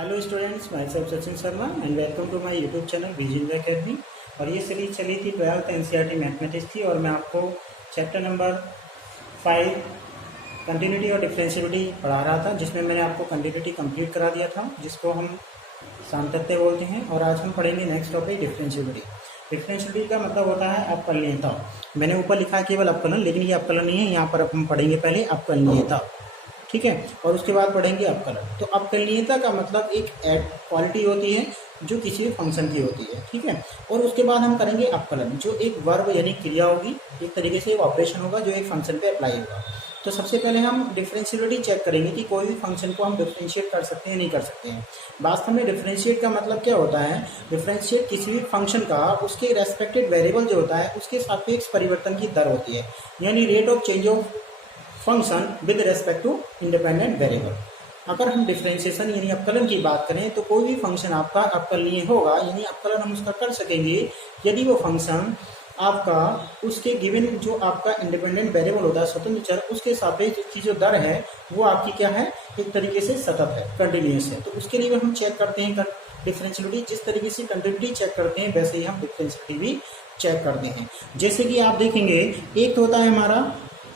Hello students, myself Sachin Sharma and welcome to my YouTube channel Vijendra academy. और ये series चली थी 12th एनसीईआरटी मैथमेटिक्स थी और मैं आपको चैप्टर नंबर 5 कंटिन्यूटी और डिफरेंशियबिलिटी पढ़ा रहा था, जिसमें मैंने आपको कंटिन्यूटी कंप्लीट करा दिया था, जिसको हम सातत्य बोलते हैं। और आज हम पढ़ेंगे नेक्स्ट टॉपिक डिफरेंशियबिलिटी। डिफरेंशियबिलिटी का मतलब होता है अवकलनीयता। मैंने ऊपर लिखा है केवल अवकलन, लेकिन ये अवकलन नहीं है। यहाँ पर हम पढ़ेंगे पहले अवकलनीयता, ठीक है, और उसके बाद पढ़ेंगे अवकलन। तो अवकलनीयता का मतलब एक क्वालिटी होती है जो किसी भी फंक्शन की होती है, ठीक है। और उसके बाद हम करेंगे अवकलन, जो एक वर्ब यानी क्रिया होगी, एक तरीके से एक ऑपरेशन होगा जो एक फंक्शन पे अप्लाई होगा। तो सबसे पहले हम डिफरेंशियबिलिटी चेक करेंगे कि कोई भी फंक्शन को हम डिफरेंशिएट कर सकते हैं नहीं कर सकते हैं। वास्तव में डिफरेंशिएट का मतलब क्या होता है? डिफरेंशिएट किसी भी फंक्शन का उसके रेस्पेक्टेड वेरिएबल जो होता है उसके सापेक्ष परिवर्तन की दर होती है, यानी rate of change of function with respect to independent variable. अगर हम डिफरेंशिएशन यानी अवकलन की बात करें तो कोई भी फंक्शन आपका अवकलनीय होगा, यानी अवकलन हम उसका कर सकेंगे यदि वो फंक्शन आपका उसके गिवन जो आपका इंडिपेंडेंट वेरिएबल होता है, स्वतंत्र चर, उसके सापेक्ष उसकी जो दर है वो आपकी क्या है, एक तरीके से सतत है, कंटिन्यूस है। तो उसके लिए हम चेक करते हैं डिफरेंशियबिलिटी। जिस तरीके से कंटिन्यूटी चेक करते हैं वैसे ही हम डिफरेंशियबिलिटी भी चेक करते हैं। जैसे कि आप देखेंगे, एक होता है हमारा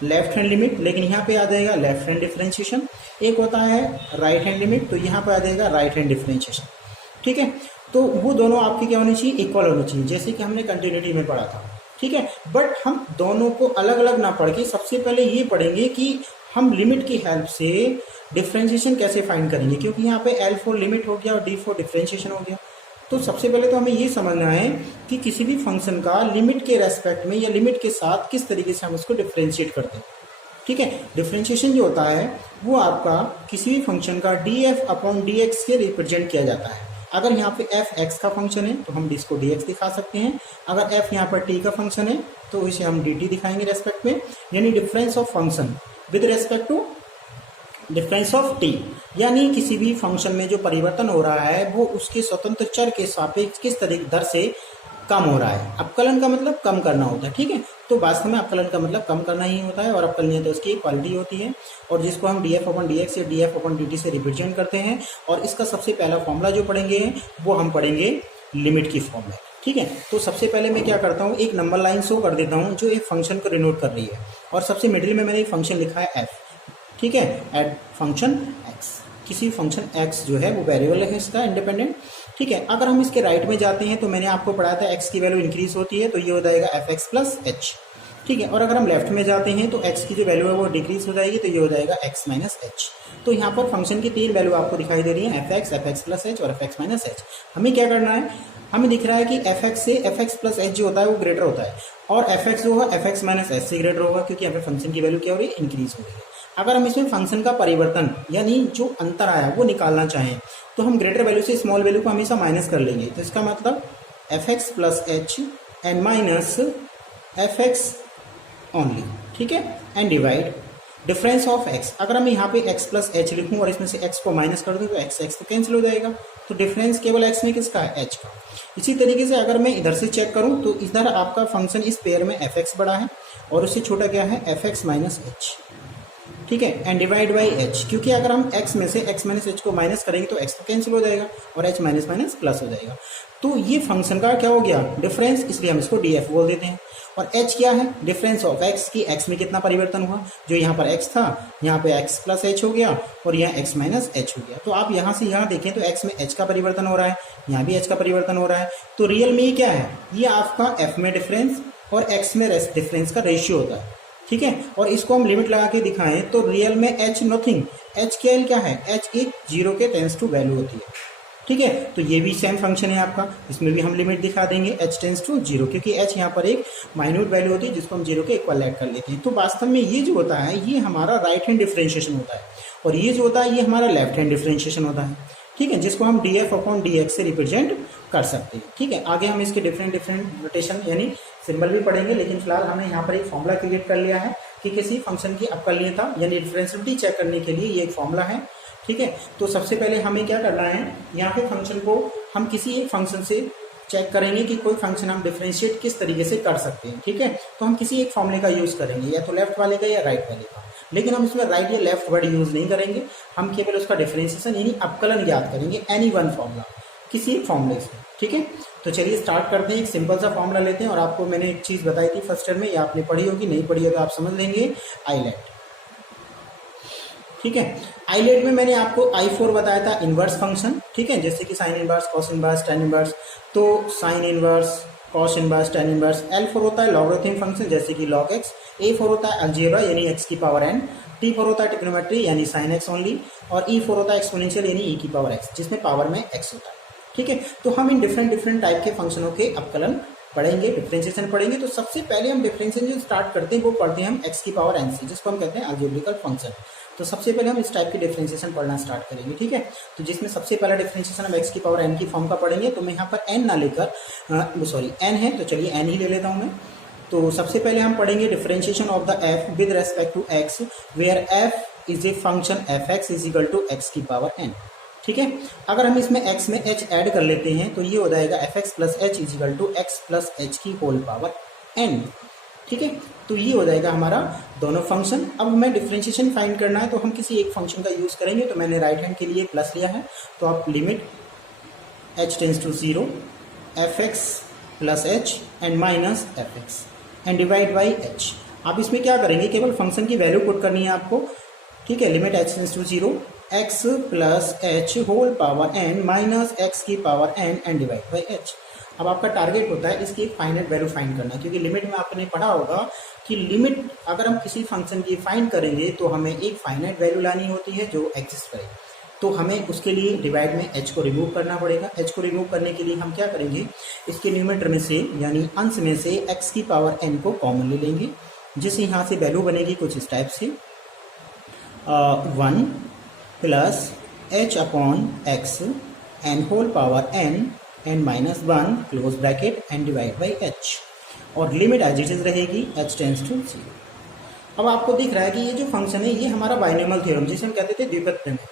लेफ्ट हैंड लिमिट, लेकिन यहाँ पे आ जाएगा लेफ्ट हैंड डिफरेंशिएशन। एक होता है राइट हैंड लिमिट, तो यहाँ पे आ जाएगा राइट हैंड डिफरेंशिएशन, ठीक है। तो वो दोनों आपकी क्या होनी चाहिए, इक्वल होनी चाहिए, जैसे कि हमने कंटिन्यूटी में पढ़ा था, ठीक है। बट हम दोनों को अलग अलग ना पढ़ के सबसे पहले ये पढ़ेंगे कि हम लिमिट की हेल्प से डिफरेंशिएशन कैसे फाइंड करेंगे, क्योंकि यहाँ पे L फॉर लिमिट हो गया और D फॉर डिफरेंशिएशन हो गया। तो सबसे पहले तो हमें ये समझना है कि किसी भी फंक्शन का लिमिट के रेस्पेक्ट में या लिमिट के साथ किस तरीके से हम उसको डिफरेंशिएट करते हैं, ठीक है। डिफरेंशिएशन जो होता है वो आपका किसी भी फंक्शन का df अपॉन dx से रिप्रेजेंट किया जाता है। अगर यहाँ पे f x का फंक्शन है तो हम इसको dx दिखा सकते हैं। अगर f यहाँ पर t का फंक्शन है तो इसे हम dt दिखाएंगे रेस्पेक्ट में, यानी difference of function with respect to difference of t, यानी किसी भी फंक्शन में जो परिवर्तन हो रहा है वो उसके स्वतंत्र चर के सापेक्ष किस तरीके दर से कम हो रहा है। अवकलन का मतलब कम करना होता है, ठीक है। तो वास्तव में अवकलन का मतलब कम करना ही होता है, और अवकलनीयता उसकी एक क्वालिटी होती है, और जिसको हम df अपॉन dx या df अपॉन dt से रिप्रेजेंट करते हैं। और इसका सबसे पहला फॉर्मूला जो पढ़ेंगे वो हम पढ़ेंगे लिमिट की फॉर्म में, ठीक है। तो सबसे पहले मैं क्या करता हूँ, एक नंबर लाइन शो कर देता हूँ जो एक फंक्शन को डिनोट कर रही है, और सबसे मिडिल में मैंने एक फंक्शन लिखा है f, ठीक है, एट फंक्शन x। किसी फंक्शन x जो है वो वेरिएबल है इसका इंडिपेंडेंट, ठीक है। अगर हम इसके राइट में जाते हैं तो मैंने आपको पढ़ाया था x की वैल्यू इंक्रीज होती है तो ये हो जाएगा fx प्लस h, ठीक है। और अगर हम लेफ्ट में जाते हैं तो x की जो वैल्यू है वो डिक्रीज हो जाएगी तो ये हो जाएगा x माइनस h। तो यहाँ पर फंक्शन की तीन वैल्यू आपको दिखाई दे रही है, fx प्लस h और fx माइनस h। हमें क्या करना है, हमें दिख रहा है कि fx से fx प्लस h जो होता है वो ग्रेटर होता है, और fx जो होगा fx माइनस h से ग्रेटर होगा, क्योंकि यहाँ पे फंक्शन की वैल्यू क्या हो रही है, इंक्रीज हो रही है। अगर हम इसमें फंक्शन का परिवर्तन यानी जो अंतर आया वो निकालना चाहें तो हम ग्रेटर वैल्यू से स्मॉल वैल्यू को हमेशा माइनस कर लेंगे। तो इसका मतलब fx plus h and minus fx only, ठीक है, and divide difference of x। अगर मैं यहाँ पे x प्लस h लिखूँ और इसमें से x को माइनस कर दूँ तो x तो कैंसिल हो जाएगा, तो डिफरेंस केवल x में किसका है, h का। इसी तरीके से अगर मैं इधर से चेक करूँ तो इधर आपका फंक्शन इस पेयर में fx बड़ा है और उससे छोटा क्या है, fx माइनस h, ठीक है, एंड डिवाइड बाई h, क्योंकि अगर हम x में से x माइनस h को माइनस करेंगे तो x तो कैंसिल हो जाएगा और h माइनस माइनस प्लस हो जाएगा। तो ये फंक्शन का क्या हो गया, डिफरेंस, इसलिए हम इसको df बोल देते हैं। और h क्या है, डिफरेंस ऑफ x की x में कितना परिवर्तन हुआ, जो यहाँ पर x था यहाँ पे x प्लस h हो गया और यहाँ x माइनस h हो गया। तो आप यहाँ से यहाँ देखें तो x में h का परिवर्तन हो रहा है, यहाँ भी h का परिवर्तन हो रहा है। तो रियल में ये क्या है, ये आपका f में डिफरेंस और x में डिफरेंस का रेशियो होता है, ठीक है। और इसको हम लिमिट लगा के दिखाएं तो रियल में h नथिंग, h के क्या है, h एक जीरो के टेंस टू वैल्यू होती है, ठीक है। तो ये भी सेम फंक्शन है आपका, इसमें भी हम लिमिट दिखा देंगे h टेंस टू जीरो, क्योंकि h यहाँ पर एक माइन्यूट वैल्यू होती है जिसको हम जीरो के इक्वल ऐड कर लेते हैं। तो वास्तव में ये जो होता है ये हमारा राइट हैंड डिफरेंशिएशन होता है, और ये जो होता है ये हमारा लेफ्ट हैंड डिफरेंशिएशन होता है, ठीक है, जिसको हम df अपॉन dx से रिप्रेजेंट कर सकते हैं, ठीक है। आगे हम इसके डिफरेंट नोटेशन यानी सिंबल भी पढ़ेंगे, लेकिन फिलहाल हमने यहाँ पर एक फॉर्मूला क्रिएट कर लिया है कि किसी फंक्शन की अवकलनीयता यानी डिफरेंशियबिलिटी चेक करने के लिए ये एक फॉर्मूला है, ठीक है। तो सबसे पहले हमें क्या करना है, यहाँ पे फंक्शन को हम किसी एक फंक्शन से चेक करेंगे कि कोई फंक्शन हम डिफरेंशिएट किस तरीके से कर सकते हैं, ठीक है। तो हम किसी एक फॉर्मूले का यूज करेंगे, या तो लेफ्ट वाले का या राइट वाले का। लेकिन हम इसमें राइट या लेफ्ट वर्ड यूज नहीं करेंगे, हम केवल उसका डिफरेंशिएशन यानी अपकलन याद करेंगे, एनी वन फॉर्मूला, किसी एक फॉर्मूले से। ठीक है, तो चलिए स्टार्ट करते हैं। एक सिंपल सा फॉर्मूला लेते हैं, और आपको मैंने एक चीज बताई थी फर्स्ट ईयर में, ये आपने पढ़ी होगी, नहीं पढ़ी हो तो आप समझ लेंगे, आईलेट। ठीक है, आईलेट में मैंने आपको I4 बताया था, इनवर्स फंक्शन। ठीक है, जैसे कि sine inverse, cos inverse, tan inverse. तो sine inverse, cos inverse, tan inverse. L4 होता है लॉगरिथम फंक्शन, जैसे कि log x। A4 होता है अलजेब्रा यानी x की पावर n। T4 होता है ट्रिग्नोमेट्री यानी sin x ओनली। और E4 होता है एक्सपोनेंशियल यानी e की पावर x, जिसमें पावर में x होता है। ठीक है, तो हम इन डिफरेंट टाइप के फंक्शनों के अपकलन पढ़ेंगे, डिफरेंशिएशन पढ़ेंगे। तो सबसे पहले हम डिफरेंशिएशन स्टार्ट करते हैं, वो पढ़ते हैं हम x की पावर n से, जिसको हम कहते हैं अलजेब्रिकल फंक्शन। तो सबसे पहले हम इस टाइप के डिफरेंशिएशन पढ़ना स्टार्ट करेंगे। ठीक है, तो जिसमें सबसे पहला डिफरेंशिएशन हम x की पावर n की फॉर्म का पढ़ेंगे। तो मैं यहाँ पर n ना लेकर n है, तो चलिए n ही ले लेता हूँ मैं। तो सबसे पहले हम पढ़ेंगे differentiation of the f with respect to x, where f is a function fx is equal to x की पावर n। ठीक है, अगर हम इसमें x में h ऐड कर लेते हैं तो ये हो जाएगा fx plus h is equal to x plus h की होल पावर n। ठीक है, तो ये हो जाएगा हमारा दोनों फंक्शन। अब हमें डिफरेंशिएशन फाइंड करना है, तो हम किसी एक फंक्शन का यूज करेंगे। तो मैंने राइट हैंड के लिए प्लस लिया है, तो आप limit h tends to 0 fx plus h and minus fx and divide by h। आप इसमें क्या करेंगे, केवल फंक्शन की वैल्यू पुट करनी है आपको। ठीक है, limit h tends to 0 x plus h whole power n minus x की power n and divide by h। अब आपका टारगेट होता है इसकी एक फाइनाइट वैल्यू फाइंड करना, क्योंकि लिमिट में आपने पढ़ा होगा कि लिमिट अगर हम किसी फंक्शन की फाइंड करेंगे तो हमें एक फाइनाइट वैल्यू लानी होती है जो एग्जिस्ट करे। तो हमें उसके लिए डिवाइड में h को रिमूव करना पड़ेगा। h को रिमूव करने के लिए हम क्या करेंगे, इसके न्यूमरेटर में से यानी अंश में से x की पावर n को कॉमन ले लेंगे, जिससे यहाँ से वैल्यू बनेगी कुछ इस टाइप से 1 plus h upon x n whole power n and minus 1 close bracket and divide by h, और लिमिट एज इट इज रहेगी h टेंस टू 0। अब आपको दिख रहा है कि ये जो फंक्शन है ये हमारा बाइनोमियल थ्योरम, जिसे हम कहते थे द्विपद प्रमेय।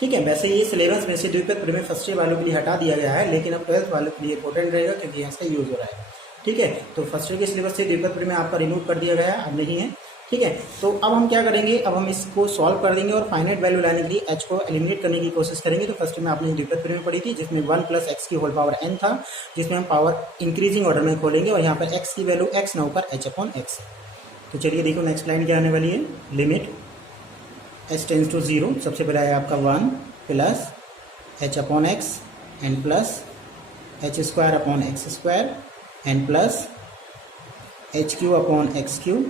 ठीक है, वैसे ये सिलेबस में से द्विपद प्रमेय फर्स्ट ईयर वालों के लिए हटा दिया गया है, लेकिन अब 12th वालों के लिए इंपॉर्टेंट रहेगा क्योंकि यहाँ से यूज हो रहा है। ठीक है, तो फर्स्ट ईयर के सिलेबस से द्विपद प्रमेय आपका रिमूव कर दिया गया है, अब नहीं है। ठीक है, तो अब हम क्या करेंगे, अब हम इसको सॉल्व कर देंगे और फाइनाइट वैल्यू लाने के लिए h को एलिमिनेट करने की कोशिश करेंगे। तो फर्स्ट में आपने द्विपद प्रमेय पढ़ी थी, जिसमें 1 प्लस x की होल पावर n था, जिसमें हम पावर इंक्रीजिंग ऑर्डर में खोलेंगे, और यहाँ पर x की वैल्यू x ना ऊपर h अपॉन x। तो चलिए देखो नेक्स्ट लाइन क्या आने वाली है, लिमिट h टेंस टू 0, सबसे पहले आया आपका 1 plus h upon x and plus h square upon x square and plus h Q upon x Q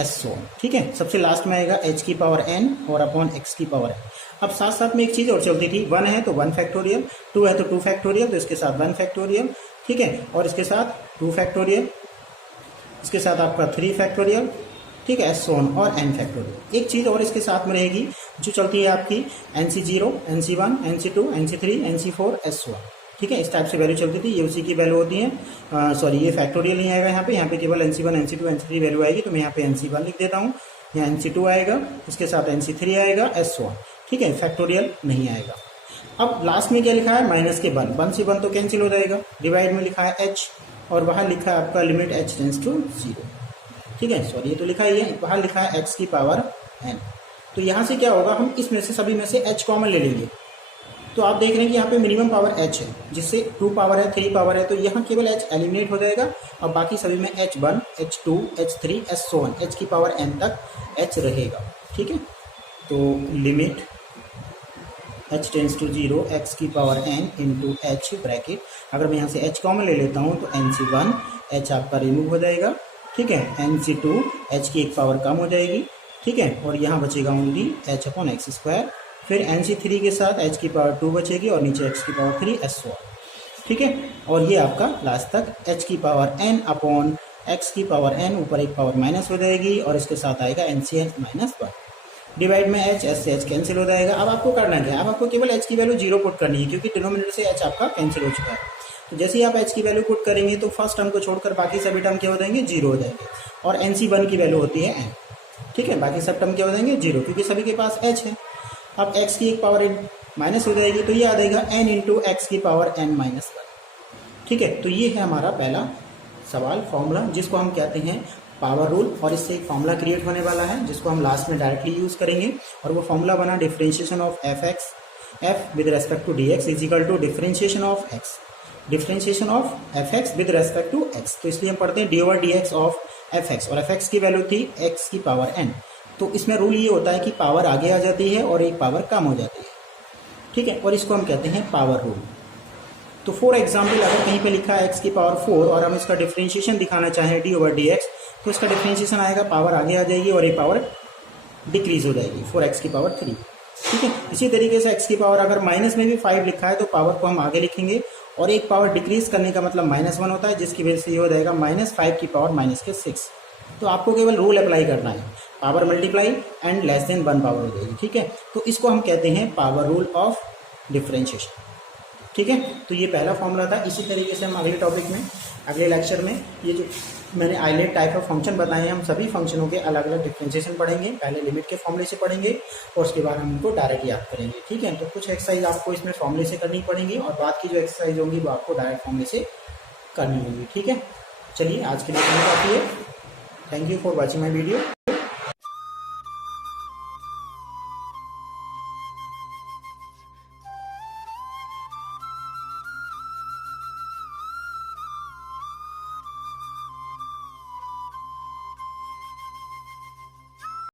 S1। ठीक है, सबसे लास्ट में आएगा h की पावर n और अपॉन x की पावर n। अब साथ साथ में एक चीज और चलती थी, 1 है तो 1 फैक्टोरियल, 2 है तो 2 फैक्टोरियल, तो इसके साथ 1 फैक्टोरियल। ठीक है, और इसके साथ 2 फैक्टोरियल, इसके साथ आपका 3 फैक्टोरियल। ठीक है, S1 और n फैक्टोरियल। एक चीज और इसके साथ में रहेगी जो चलती है आपकी NC0, NC1, NC2, NC3, NC4, S1। ठीक है, इस टाइप से वैल्यू चलती थी, ये उसी की वैल्यू होती है। सॉरी, ये फैक्टोरियल नहीं आएगा यहाँ पे केवल NC1, NC2, NC3 वैल्यू आएगी। तो मैं यहाँ पे NC1 लिख देता हूँ, यहाँ NC2 आएगा, इसके साथ NC3 आएगा, S1। ठीक है, फैक्टोरियल नहीं आएगा। अब लास्ट में क्या लिखा है, माइनस के 1 से 1 तो कैंसिल हो जाएगा, डिवाइड में लिखा है h, और वहाँ लिखा है आपका लिमिट h टेंस टू 0। ठीक है, सॉरी ये तो लिखा ही है, वहाँ लिखा है x की पावर n। तो यहाँ से क्या होगा, हम इसमें से सभी में से h कॉमन ले लेंगे। तो आप देख रहे हैं कि यहाँ पे मिनिमम पावर h है, जिससे 2 पावर है, 3 पावर है, तो यहाँ केवल h एलिमिनेट हो जाएगा, और बाकी सभी में h1, h2, h3, h1, h की पावर n तक h रहेगा। ठीक है, तो limit h tends to 0 x की power n into h bracket, अगर मैं यहाँ से h कॉमन ले लेता हूँ तो NC1 h आपका रिमूव हो जाएगा। ठीक है, NC2 h की एक पावर कम हो जाएगी। ठीक है, और यहाँ बचेगा only h upon x square, फिर NC3 के साथ h की पावर 2 बचेगी, और नीचे x की पावर 3 S1। ठीक है, और ये आपका लास्ट तक h की पावर n अपॉन x की पावर n, ऊपर एक पावर माइनस हो जाएगी, और इसके साथ आएगा NCh माइनस 1, डिवाइड में h, s से h कैंसिल हो जाएगा। अब आपको करना क्या है, अब आपको केवल h की वैल्यू 0 पुट करनी है, क्योंकि डिनोमिनेटर से h आपका कैंसिल हो चुका है। तो जैसे ही आप h की वैल्यू पुट करेंगे तो फर्स्ट टर्म को छोड़कर बाकी सभी टर्म क्या हो जाएंगे, 0 हो जाएंगे, और NC1 की वैल्यू होती है n। ठीक है, बाकी सब टर्म क्या हो जाएंगे, 0, क्योंकि सभी के पास h है। अब x की एक पावर माइनस हो जाएगी, तो ये आ जाएगा n इंटू एक्स की पावर n माइनस 1। ठीक है, तो ये है हमारा पहला सवाल, फॉर्मूला, जिसको हम कहते हैं पावर रूल, और इससे एक फॉर्मूला क्रिएट होने वाला है जिसको हम लास्ट में डायरेक्टली यूज करेंगे। और वो फॉर्मूला बना differentiation of f with respect to d x is equal to differentiation of f x with respect to x. तो इसलिए हम पढ़ते हैं d over d x of f x, और एफ एक्स की वैल्यू थी एक्स की पावर एन। तो इसमें रूल ये होता है कि पावर आगे आ जाती है और एक पावर कम हो जाती है, ठीक है, और इसको हम कहते हैं पावर रूल। तो फॉर एग्जाम्पल अगर कहीं पे लिखा है एक्स की पावर 4 और हम इसका डिफरेंशिएशन दिखाना चाहें डी ओवर डी एक्स, तो इसका डिफरेंशिएशन आएगा, पावर आगे आ जाएगी और एक पावर डिक्रीज हो जाएगी, 4x की पावर 3, ठीक है। इसी तरीके से x की पावर अगर माइनस में भी 5 लिखा है तो पावर को हम आगे लिखेंगे, और एक पावर डिक्रीज करने का मतलब -1 होता है, जिसकी वजह से ये हो जाएगा -5 की पावर -6। तो आपको केवल रूल अप्लाई करना है, power multiply and less than 1 power हो जाएगी, ठीक है। तो इसको हम कहते हैं पावर रूल ऑफ डिफरेंशिएशन, ठीक है। तो ये पहला फॉर्मूला था। इसी तरीके से हम अगले टॉपिक में, अगले लेक्चर में, ये जो मैंने आइलेट टाइप ऑफ फंक्शन बताए हैं, हम सभी फंक्शनों के अलग अलग डिफरेंशिएशन पढ़ेंगे। पहले लिमिट के फॉर्मूले से पढ़ेंगे और उसके बाद हम उनको डायरेक्ट याद करेंगे, ठीक है। तो कुछ एक्सरसाइज आपको इसमें फॉर्मूले से करनी पड़ेंगी और बाद की जो एक्सरसाइज होंगी वो आपको डायरेक्ट फॉर्मूले से करनी होगी, ठीक है। चलिए आज के लिए इतना काफ़ी है। Thank you for watching my video.